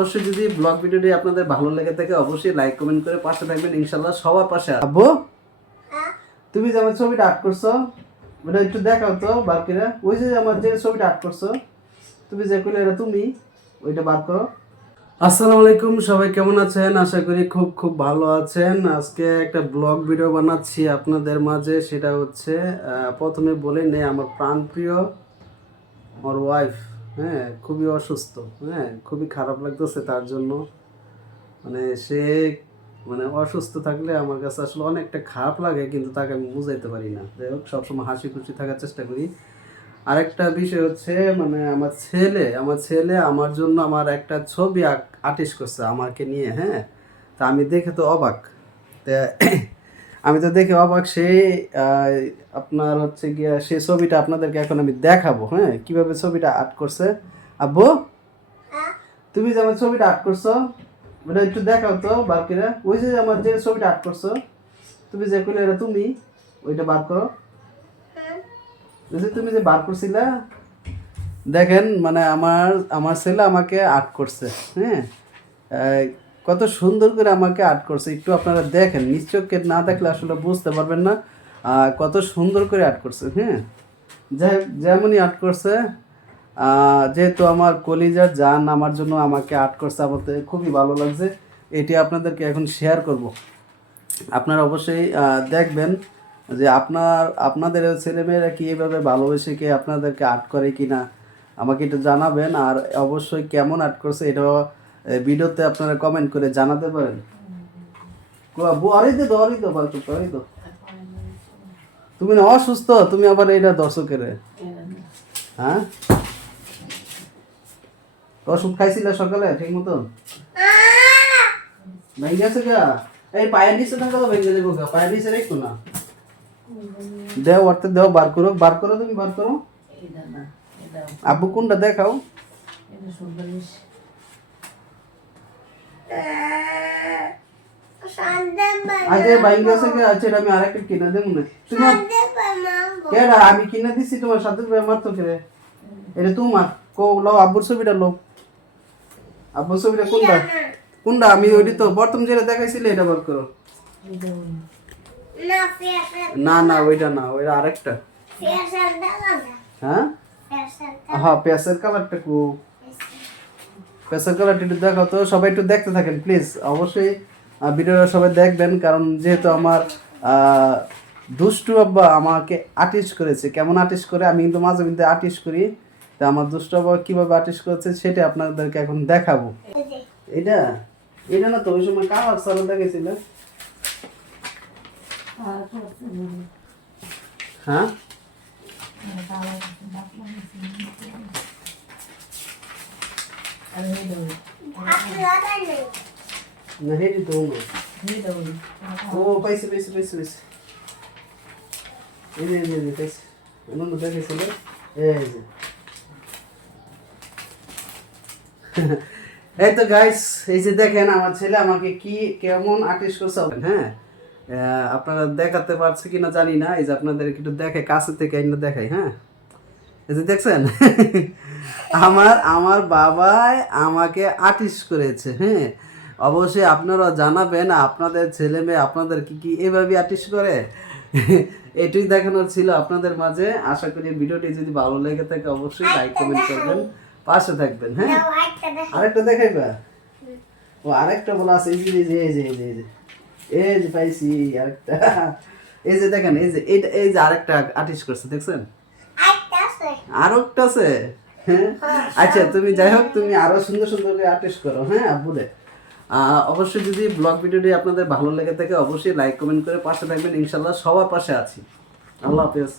অবশ্যই যদি ব্লগ ভিডিওটি আপনাদের ভালো লেগে থাকে, অবশ্যই লাইক কমেন্ট করে পাশে থাকবেন। ইনশাল্লাহ সবার পাশে আব্বু? তুমি যে আমার ছবিটা আর্ট করছ ওটা একটু দেখাও তো বাকিরা ওই যে আমার যে ছবিটা আর্ট করছ, তুমি যে করলে এটা তুমি, ওইটা বার করো। আসসালামু আলাইকুম, সবাই কেমন আছেন? আশা করি খুব খুব ভালো আছেন। আজকে একটা ব্লগ ভিডিও বানাচ্ছি আপনাদের মাঝে। সেটা হচ্ছে প্রথমে বলে নেই, আমার প্রাণপ্রিয়, আমার ওয়াইফ হ্যাঁ খুবই অসুস্থ। হ্যাঁ খুবই খারাপ লাগতেছে তার জন্য। মানে সে মানে অসুস্থ থাকলে আমার কাছে আসলে অনেকটা খারাপ লাগে, কিন্তু তাকে আমি বুঝাইতে পারি না। যাই হোক, সবসময় হাসি খুশি থাকার চেষ্টা করি। আরেকটা বিষয় হচ্ছে মানে আমার ছেলে আমার ছেলে আমার জন্য আমার একটা ছবি আর্টিস্ট করছে আমাকে নিয়ে হ্যাঁ। তা আমি দেখে তো অবাক। তা আমি তো দেখে অবাক সে আপনার হচ্ছে গিয়া সে ছবিটা আপনাদেরকে এখন আমি দেখাবো হ্যাঁ? কীভাবে ছবিটা আর্ট করছে? আব্বু? তুমি যে আমার ছবিটা আর্ট করছ ওটা একটু দেখাও তো বাকিরা ওই যে আমার যে ছবিটা আর্ট করছ তুমি যে করলে এটা তুমি ওইটা বার করো। ওই যে তুমি যে বার করছিলা দেখেন মানে আমার আমার ছেলে আমাকে আর্ট করছে হ্যাঁ? কত সুন্দর করে আমাকে আর্ট করছে। একটু আপনারা দেখেন নিশ্চয়কে না দেখলে আসলে বুঝতে পারবেন না কত সুন্দর করে আর্ট করছে হ্যাঁ? যেমনই আর্ট করছে যেহেতু আমার কলিজার যান আমার জন্য আমাকে আর্ট করছে আমাদের খুবই ভালো লাগছে। এটি আপনাদেরকে এখন শেয়ার করব। আপনারা অবশ্যই দেখবেন যে আপনার আপনাদের ছেলেমেয়েরা কি এভাবে ভালোবেসে কে আপনাদেরকে আর্ট করে কি না আমাকে একটু জানাবেন আর অবশ্যই কেমন আর্ট করছে আহ, ভিডিওতে আপনারা কমেন্ট করে জানাতে পারেন। আরে তো আরে তো তুমি না অসুস্থ তুমি আবার এটা দর্শকের হ্যাঁ? ওষুধ খাইছিলে সকালে ঠিক মতো? ভেঙে গেছে গা। এই পায়ের নিচে থাকা তো ভেঙে দেবো গা পায়ের নিচে রেখো না। দেও অর্থে দেও বার করো বার করো তুমি বার করো। না আব্বু কোনটা দেখাও? সুন্দরিশ আজকে বাইক গেছে কে আছে? আমি আরেকটা কিনে দেবো না। তুমি কেডা আমি কিনে দিছি তোমার সাথে ব্যবহার তো করে এটা তোমার। কো লো আব্বুর ছবিটা লও। আব্বুর ছবিটা কোনটা? কোনটা? আমি ওইটি তো প্রথম যেটা দেখাইছিলে এটা বার করো। না না ওইটা না ওইটা আরেকটা। হ্যাঁ? হ্যাঁ পেঁয়াজের কালারটা কু। পেঁয়াজের কালারটা একটু দেখাও তো সবাই একটু দেখতে থাকেন প্লিজ অবশ্যই ভিডিওটা সবাই দেখবেন কারণ যেহেতু আমার দুষ্টু আব্বা আমাকে আর্টিস্ট করেছে। কেমন আর্টিস্ট করে? আমি কিন্তু মাঝে মধ্যে আর্টিস্ট করি। তা আমার দুষ্টু আব্বা কীভাবে আর্টিস্ট করেছে সেটা আপনাদেরকে এখন দেখাবো। এটা? এটা না তো ওই সময় কালার সালা দেখেছিল বলি হ্যাঁ? এই তো গাইস এই যে দেখেন আমার ছেলে আমাকে কি কেমন আর্টিস্ট করছে। হ্যাঁ? আহ, আপনারা দেখাতে পারছে কিনা জানি না। এই যে আপনাদের একটু দেখে কাছে থেকে দেখাই হ্যাঁ? যে দেখছেন? আমার আমার বাবাই আমাকে আর্টিস্ট করেছে হ্যাঁ? অবশ্যই আপনারা জানাবেন আপনাদের ছেলে মেয়ে আপনাদের কি কি এভাবে আর্টিস্ট করে? এটুই দেখানোর ছিল আপনাদের মাঝে। আশা করি ভিডিওটি যদি ভালো লেগে থাকে অবশ্যই লাইক কমেন্ট করবেন পাশে থাকবেন হ্যাঁ? আরেকটা দেখাইবা? ও আরেকটা বলা আছে এই যে এই যে এই যে এই যে এই যে পাইছি আরেকটা। এই যে দেখেন এই যে এইটা এই যে আরেকটা আর্টিস্ট করছে দেখছেন? আরও একটা আছে? হ্যাঁ? আচ্ছা তুমি যাই হোক তুমি আরও সুন্দর সুন্দর করে আর্টিস্ট করো হ্যাঁ আব্বুরে। দে অবশ্যই যদি ব্লগ ভিডিওটি আপনাদের ভালো লেগে থাকে অবশ্যই লাইক কমেন্ট করে পাশে থাকবেন। ইনশাল্লাহ সবার পাশে আছি। আল্লাহ হাফেজ।